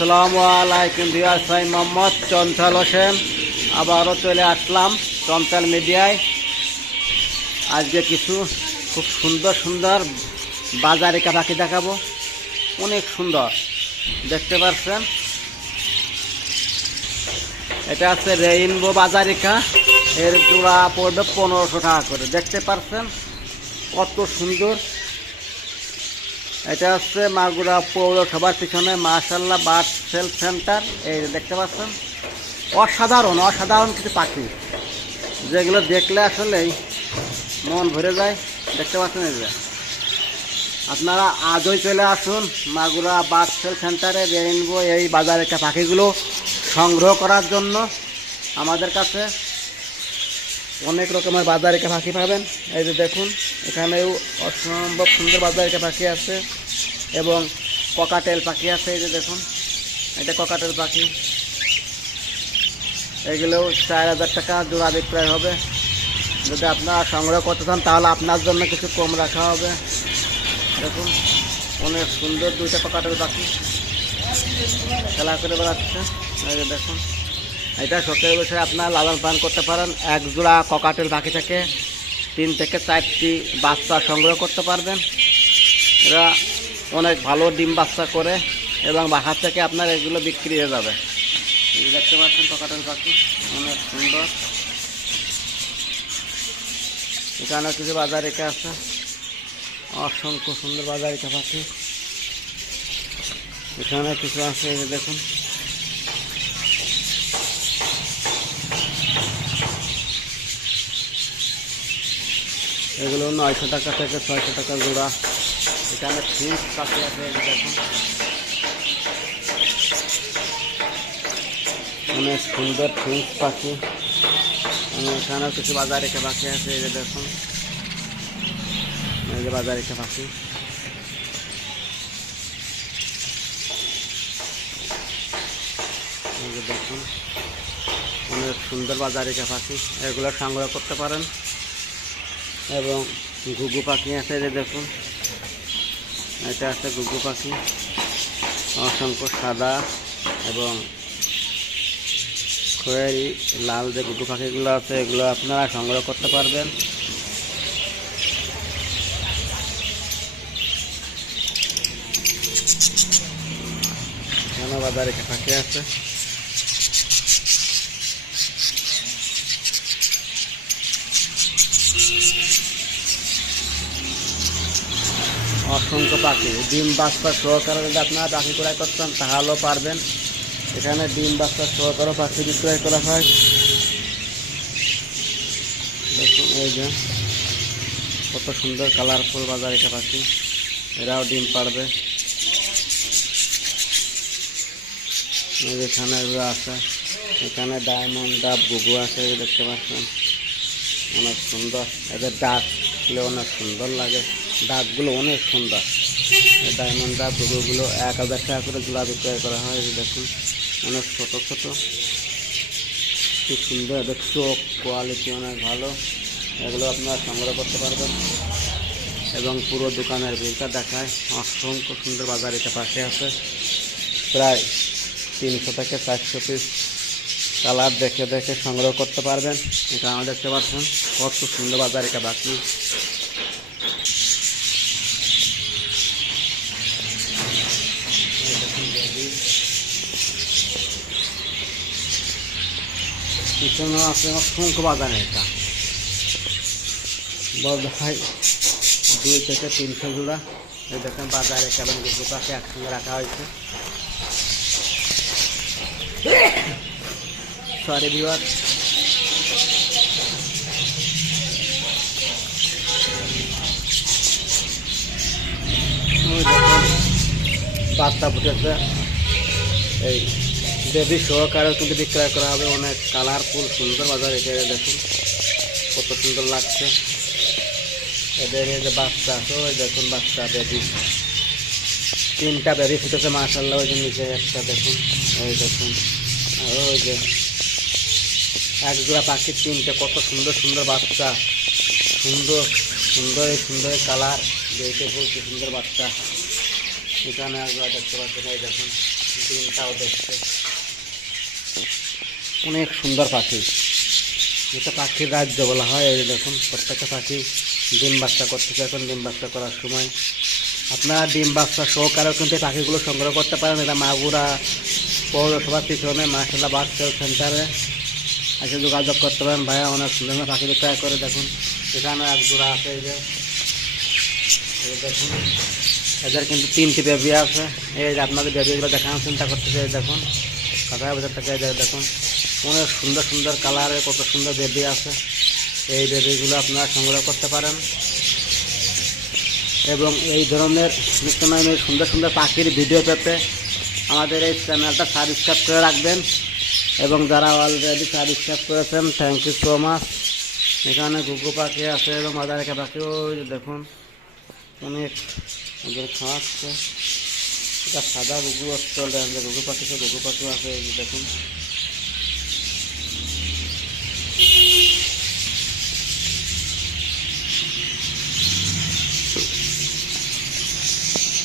আসসালামু আলাইকুম বিয়াস ভাই মোহাম্মদ চঞ্চল হোসেন। আবারও চলে আসলাম চঞ্চল মিডিয়ায়। আজকে কিছু খুব সুন্দর সুন্দর বাজারিকা পাখি দেখাবো। অনেক সুন্দর, দেখতে পাচ্ছেন এটা আছে রেইনবো বাজারিকা। এর জোড়া পড়বে পনেরোশো টাকা করে, দেখতে পাচ্ছেন কত সুন্দর। এটা হচ্ছে মাগুরা পৌরসভার পিছনে মার্শাল্লাহ বার্ড সেল সেন্টার। এই দেখতে পাচ্ছেন, অসাধারণ অসাধারণ কিছু পাখি। যেগুলো দেখলে আসলেই মন ভরে যায়। দেখতে পাচ্ছেন এই যে। আপনারা আজই চলে আসুন মাগুরা বার্ড সেল সেন্টারে রেইনবো এই বাজারে পাখিগুলো সংগ্রহ করার জন্য আমাদের কাছে। অনেক রকমের বাজারিকা পাখি পাবেন। এই যে দেখুন এখানেও অসম্ভব সুন্দর বাজারিকা পাখি আছে এবং ককাটেল পাখি আছে এই যে দেখুন, এটা ককাটেল পাখি। এগুলোও চার হাজার টাকা জোড়া বিক্রয় হবে। যদি আপনারা সংগ্রহ করতে চান, তাহলে আপনার জন্য কিছু কম রাখা হবে। দেখুন, অনেক সুন্দর দুইটা ককাটেল পাখি। খেলা করে বেড়াচ্ছে। দেখুন, এটা শখের বিষয়ে আপনার লালন পালন করতে পারেন। এক জোড়া ককাটেল পাখি থেকে তিন থেকে চারটি বাচ্চা সংগ্রহ করতে পারবেন। এরা অনেক ভালো ডিম বাচ্চা করে এবং বাহার থেকে আপনার এগুলো বিক্রি হয়ে যাবে। দেখতে পাচ্ছেন ককাটেল পাখি, অনেক সুন্দর। এখানেও কিছু বাজার রেখে আছে। অসংখ্য সুন্দর বাজার রেখা পাখি। এখানে কিছু আছে দেখুন। এগুলো নয়শো টাকা থেকে ছয়শো টাকা জোড়া। এখানে ফিন্স পাখি আছে দেখুন। অনেক সুন্দর ফিন্স পাখি এখানেও কিছু বাজার রেখে পাখি আছে, এই যে দেখুন। এই যে বাজার রেখে পাখি দেখুন। অনেক সুন্দর বাজার পাখি এগুলো সংগ্রহ করতে পারেন। এবং ঘুঘু পাখি আছে যে দেখুন। এটা আছে ঘুঘু পাখি। অসংখ্য সাদা এবং খয়েরি, লাল যে ঘুঘু পাখিগুলো আছে, এগুলো আপনারা সংগ্রহ করতে পারবেন। বাজারে পাখি আছে। অসংখ্য পাখি। ডিম বাচ্চা সহকারে যদি আপনারা পাখি ক্রয় করতেন, তাহলেও পারবেন। এখানে ডিম বাচ্চা সহকারে পাখি বিক্রয় করা হয়। দেখুন, এই যে, কত সুন্দর কালারফুল বাজার এটা পাখি। এরাও ডিম পারবে। এখানে এগুলো আছে। এখানে ডায়মন্ড ডাব গুগু আছে দেখতে পাচ্ছেন। অনেক সুন্দর। এদের ডাকগুলো অনেক সুন্দর লাগে। ডাকগুলো অনেক সুন্দর। ডায়মন্ড ডাব গুগুগুলো এক হাজার টাকা করে জোড়া বিক্রয় করা হয় দেখুন, অনেক ছোট ছোট। খুব সুন্দর চোখ কোয়ালিটি অনেক ভালো। এগুলো আপনারা সংগ্রহ করতে পারবেন। এবং পুরো দোকানের বিলটা দেখায়। অসংখ্য সুন্দর বাজার এটা পাশে আছে। প্রায় তিনশো থেকে চারশো পিস কালার দেখে দেখে সংগ্রহ করতে পারবেন। এটা এখানে দেখতে পাচ্ছেন, কত সুন্দর বাজার এটা বাকি এই দেখুন বেবি। পিছনেও আছে অসংখ্য বাজার এটা। বড় হয় দুই থেকে তিনশো জোড়া। এই দেখেন বাজারে কেমনগুলো একসঙ্গে রাখা হয়েছে। সরি ভিওয়ার বাচ্চা ফুটেছে। এই দেবী সহকারেও কিন্তু বিক্রয় করা হবে। অনেক কালারফুল সুন্দর বাজার এখানে দেখুন। কত সুন্দর লাগছে। এদের এই যে বাচ্চা আছে, ওই দেখুন বাচ্চা বেবি তিনটা বেবি ফুটেছে মার্শাল্লাহ ওই যে নিচে একটা দেখুন ওই দেখুন। আর ওই যে এক জোড়া পাখির তিনটে, কত সুন্দর সুন্দর বাচ্চা। সুন্দর সুন্দর সুন্দর কালার দেখে বলছে সুন্দর বাচ্চা। এখানে একবার দেখতে পাচ্ছেন, এই দেখুন ডিমটাও দেখছে অনেক সুন্দর পাখি। এটা পাখির রাজ্য বলা হয়, এই দেখুন, প্রত্যেকটা পাখি ডিম বাচ্চা করতেছে এখন ডিম বাচ্চা করার সময়। আপনারা ডিম বাচ্চা সহকারেও কিন্তু এই পাখিগুলো সংগ্রহ করতে পারেন। এটা মাগুরা পৌরসভার পিছনে মার্শাল্লাহ বার্ড সেল সেন্টারে এসে যোগাযোগ করতে পারেন। ভাইয়া অনেক সুন্দর সুন্দর পাখি ট্রাই করে দেখুন। এখানে এক জোড়া আছে এই যে। দেখুন, এদের কিন্তু তিনটি বেবি আছে। এই যে আপনাদের বেবিগুলো দেখানোর চিন্তা করতেছে দেখুন। থেকে, এই যে দেখুন। অনেক সুন্দর সুন্দর কালারে কত সুন্দর বেবি আছে। এই বেবিগুলো আপনারা সংগ্রহ করতে পারেন। এবং এই ধরনের নিত্য নয়নের সুন্দর সুন্দর পাখির ভিডিও পেতে আমাদের এই চ্যানেলটা সাবস্ক্রাইব করে রাখবেন। এবং যারা অলরেডি সাবস্ক্রাইব করেছেন থ্যাংক ইউ সো মাচ এখানে ঘুঘু পাখি আছে এবং মাদারিকা ওই দেখুন অনেক ওদের খাওয়াচ্ছে। এটা সাদা চলে আসবে ঘুঘু পাখি তো ঘুঘু পাখি আছে দেখুন।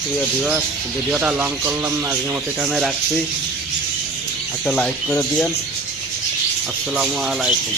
প্রিয় ভিউয়ার্স ভিডিওটা লং করলাম না আজকে মতো এখানে রাখছি। একটা লাইক করে দিয়েন। আসসালামু আলাইকুম।